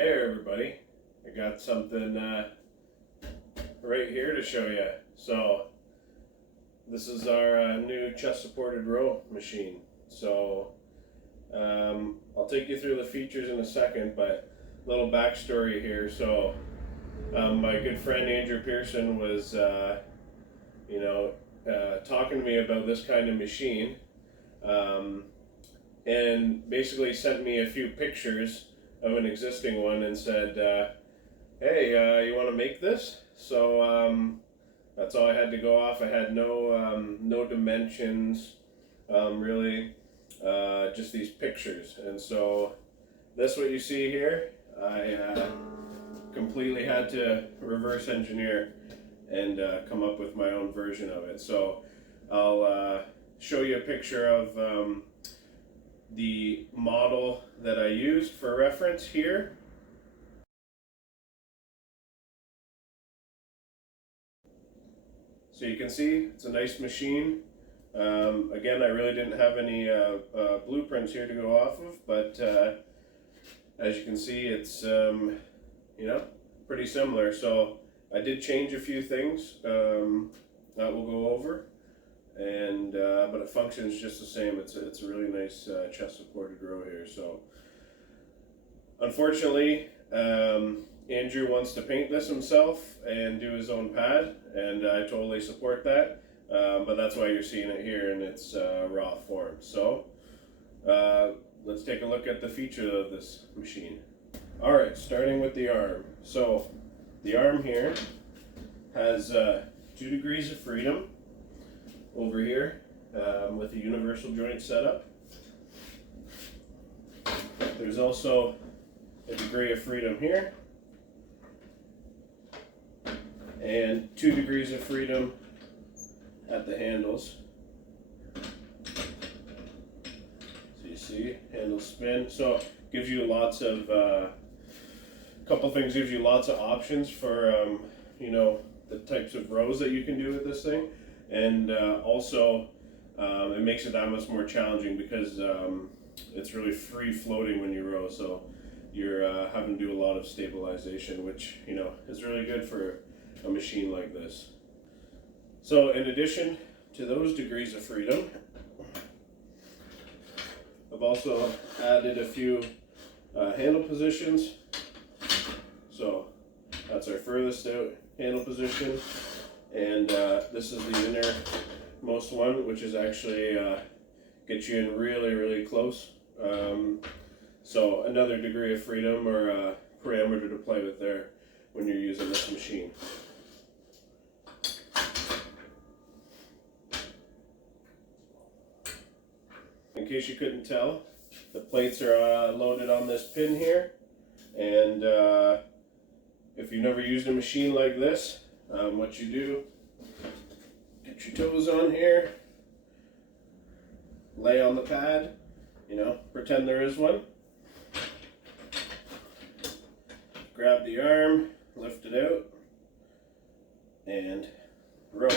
Hey everybody, I got something right here to show you. So this is our new chest supported row machine. So I'll take you through the features in a second, but a little backstory here. So my good friend Andrew Pearson was talking to me about this kind of machine, and basically sent me a few pictures of an existing one and said, hey, you want to make this? So that's all I had to go off. I had no dimensions, really, just these pictures. And so this, what you see here, I completely had to reverse engineer and come up with my own version of it. So I'll show you a picture of the model that I used for reference here. So you can see it's a nice machine. Again, I really didn't have any blueprints here to go off of, but as you can see, it's pretty similar. So I did change a few things that we'll go over, and but it functions just the same. It's a really nice chest supported row here. So unfortunately, Andrew wants to paint this himself and do his own pad, and I totally support that. But that's why you're seeing it here in its raw form. So let's take a look at the features of this machine. All right, starting with the arm. So the arm here has 2 degrees of freedom over here with a universal joint setup. There's also a degree of freedom here and 2 degrees of freedom at the handles. So you see, handles spin. So it gives you lots of couple things, gives you lots of options for the types of rows that you can do with this thing, and also it makes it that much more challenging because it's really free floating when you row, so you're having to do a lot of stabilization, which is really good for a machine like this. So in addition to those degrees of freedom, I've also added a few handle positions. So that's our furthest out handle position, and this is the innermost one, which is actually gets you in really close. So another degree of freedom or parameter to play with there when you're using this machine. In case you couldn't tell, the plates are loaded on this pin here, and if you've never used a machine like this, what you do, get your toes on here, lay on the pad, pretend there is one, grab the arm, lift it out, and row.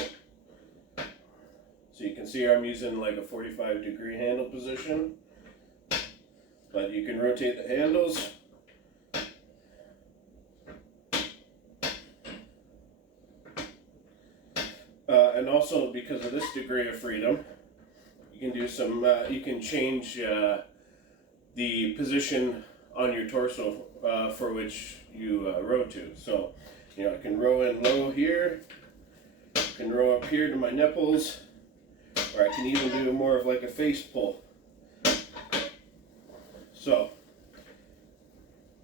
So you can see I'm using like a 45-degree handle position, but you can rotate the handles. And also, because of this degree of freedom, you can do some, you can change the position on your torso for which you row to. So, I can row in low here, I can row up here to my nipples, or I can even do more of like a face pull. So,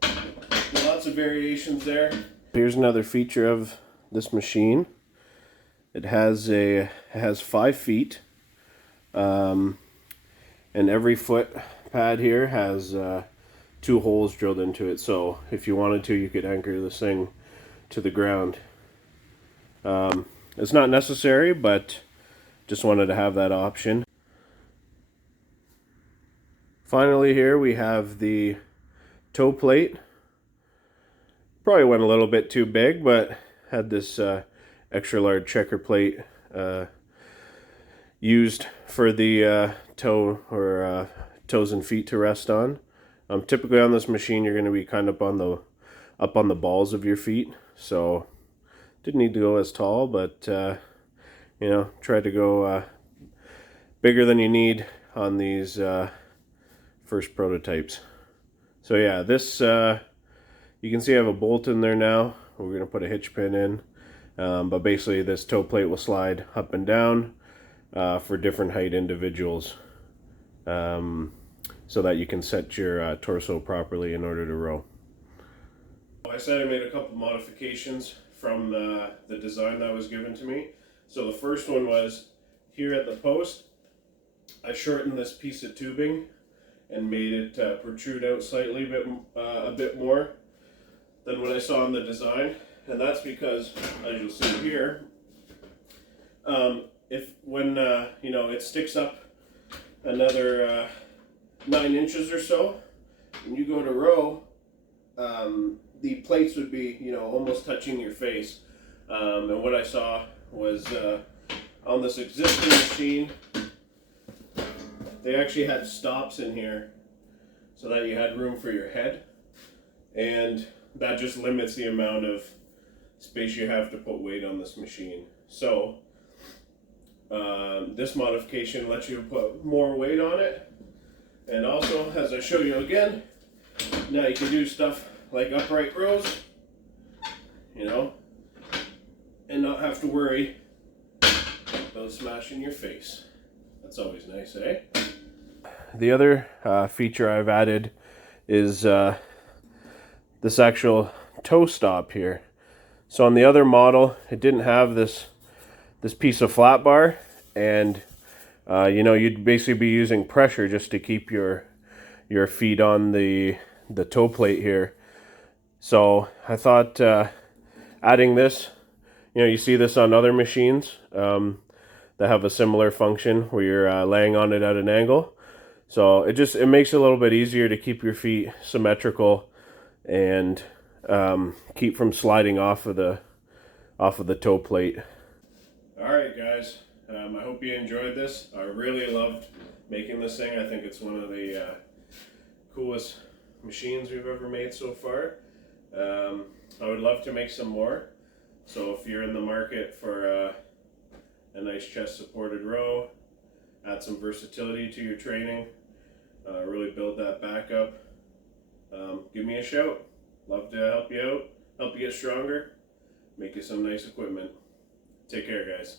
lots of variations there. Here's another feature of this machine. It has 5 feet, and every foot pad here has 2 holes drilled into it. So if you wanted to, you could anchor this thing to the ground. It's not necessary, but just wanted to have that option. Finally, here we have the toe plate. Probably went a little bit too big, but had this extra large checker plate used for the toe or toes and feet to rest on. Typically on this machine, you're going to be kind of up on the balls of your feet, so didn't need to go as tall, but you know, try to go bigger than you need on these first prototypes. So yeah, this you can see I have a bolt in there now. We're going to put a hitch pin in, but basically this toe plate will slide up and down for different height individuals, so that you can set your torso properly in order to row. I said I made a couple modifications from the design that was given to me. So the first one was here at the post, I shortened this piece of tubing and made it protrude out slightly a bit more than what I saw in the design. And that's because, as you'll see here, if when you know, it sticks up another 9 inches or so, when you go to row, the plates would be, you know, almost touching your face. And what I saw was on this existing machine, they actually had stops in here so that you had room for your head, and that just limits the amount of space you have to put weight on this machine. So this modification lets you put more weight on it, and also, as I show you again, now you can do stuff like upright rows, you know, and not have to worry about smashing your face. That's always nice, eh? The other feature I've added is this actual toe stop here. So on the other model, it didn't have this piece of flat bar, and you know, you'd basically be using pressure just to keep your feet on the toe plate here. So I thought adding this, you know, you see this on other machines that have a similar function where you're laying on it at an angle. So it makes it a little bit easier to keep your feet symmetrical and keep from sliding off of the toe plate. All right, guys. I hope you enjoyed this. I really loved making this thing. I think it's one of the coolest machines we've ever made so far. I would love to make some more. So if you're in the market for a nice chest supported row, add some versatility to your training, really build that back up, give me a shout. Love to help you out, help you get stronger, make you some nice equipment. Take care, guys.